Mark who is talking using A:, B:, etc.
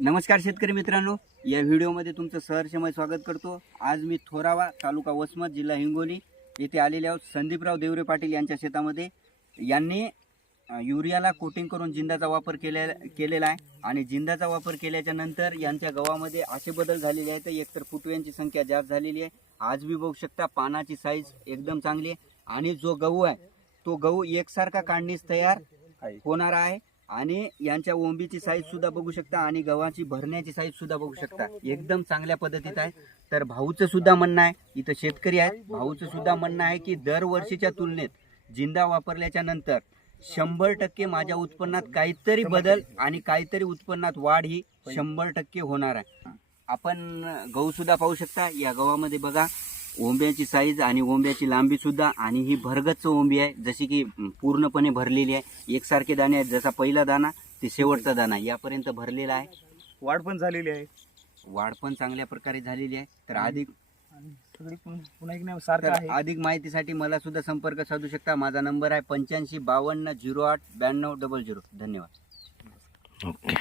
A: नमस्कार शेतकरी मित्रांनो. या व्हिडिओमध्ये तुमचं सहर्षमय स्वागत करतो. आज मी थोरावा तालुका वसमत जिल्हा हिंगोली येथे आलेले आहोत. संदीपराव देवरे पाटील यांच्या शेतामध्ये. यांनी युरियाला कोटिंग करून जिंदाचा वापर केले केलेला आहे. आणि जिंदाचा वापर केल्याच्यानंतर यांच्या गव्हामध्ये असे बदल झालेले आहेत. एकतर फुटव्यांची संख्या जास्त झालेली आहे. आज बी बघू शकता पानाची साईज एकदम चांगली आहे. आणि जो गहू आहे तो गहू एकसारखा काढणीस तयार होणार आहे. आणि यांच्या ओंबीची साईज सुद्धा बघू शकता आणि गव्हाची भरण्याची साईज सुद्धा बघू शकता. एकदम चांगल्या पद्धतीत आहे. तर भाऊचं सुद्धा म्हणणं आहे इथं शेतकरी आहेत. भाऊचं सुद्धा म्हणणं आहे की दरवर्षीच्या तुलनेत जिंदा वापरल्याच्या नंतर शंभर टक्के माझ्या उत्पन्नात काहीतरी बदल आणि काहीतरी उत्पन्नात वाढ ही शंभर टक्के होणार आहे. आपण गहू सुद्धा पाहू शकता. या गव्हामध्ये बघा ओंब्याची साईज आणि ओंब्याची लांबी सुद्धा आणि ही भरगच्च ओंबी आहे. जशी की पूर्णपणे भरलेली आहे. एकसारखे दाणे आहेत. जसा पहिला दाना ते शेवटचा दाना यापर्यंत भरलेला आहे.
B: वाढ पण झालेली आहे.
A: वाढ पण चांगल्या प्रकारे झालेली आहे. तर अधिक
B: आणि सगळी पुन- पुन्हा एक नाही सारखं
A: तर
B: आहे.
A: अधिक माहितीसाठी मला सुद्धा संपर्क साधू शकता. माझा नंबर आहे पंच्याऐंशी बावन्न झिरो आठ ब्याण्णव डबल झिरो. धन्यवाद.
C: ओके.